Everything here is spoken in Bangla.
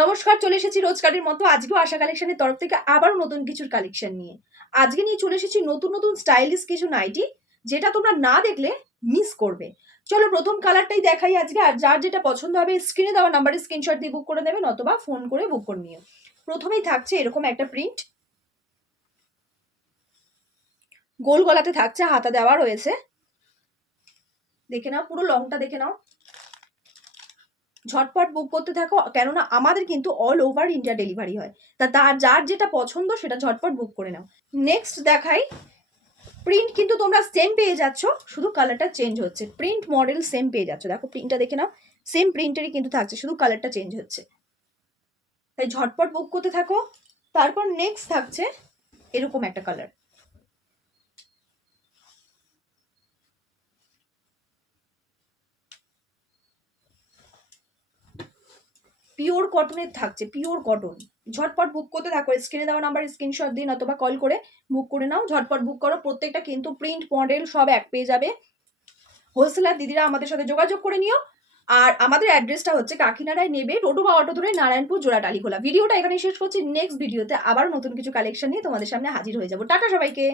নমস্কার, চলে এসেছি রোজকারের মতো আজকেও আশা কালেকশনের তরফ থেকে আবারও নতুন কিছুর কালেকশন নিয়ে। আজকে নিয়ে চলে এসেছি নতুন নতুন স্টাইলিশ কিছু নাইটি, যেটা তোমরা না দেখলে মিস করবে। চলো প্রথম কালারটাই দেখাই আজকে, আর যার যেটা পছন্দ হবে স্ক্রিনে দেওয়া নাম্বারে স্ক্রিনশট দিয়ে বুক করে নেবেন অথবা ফোন করে বুক করে নিও। প্রথমেই থাকছে এরকম একটা প্রিন্ট, গোল গলাতে থাকছে, হাতা দেওয়া রয়েছে। দেখে নাও, পুরো লংটা দেখে নাও। ঝটপট বুক করতে থাকো, কেননা আমাদের কিন্তু অল ওভার ইন্ডিয়া ডেলিভারি হয়। তার যার যেটা পছন্দ সেটা ঝটপট বুক করে নাও। নেক্সট দেখাই, প্রিন্ট কিন্তু তোমরা সেম পেয়ে যাচ্ছ, শুধু কালারটা চেঞ্জ হচ্ছে। প্রিন্ট মডেল সেম পেয়ে যাচ্ছ, দেখো প্রিন্টটা দেখে নাও, সেম প্রিন্টেরই কিন্তু থাকছে, শুধু কালারটা চেঞ্জ হচ্ছে। তাই ঝটপট বুক করতে থাকো। তারপর নেক্সট থাকছে এরকম একটা কালার, পিওর কটনের থাকছে, পিওর কটন। ঝটপট বুক করতে থাকো, স্ক্রিনে দেওয়া নাম্বার স্ক্রিনশট দিন অথবা কল করে বুক করে নাও। ঝটপট বুক করো, প্রত্যেকটা কিন্তু প্রিন্ট মডেল সব এক পেয়ে যাবে। হোলসেলার দিদিরা আমাদের সাথে যোগাযোগ করে নিও। আর আমাদের অ্যাড্রেসটা হচ্ছে কাকিনাড়ায় নেবে টোটো বা অটো ধরে নারায়ণপুর জোড়াটালিখোলা। ভিডিওটা এখানে শেষ করছি, নেক্সট ভিডিওতে আবার নতুন কিছু কালেকশন নিয়ে তোমাদের সামনে হাজির হয়ে যাবো। টাটা সবাইকে।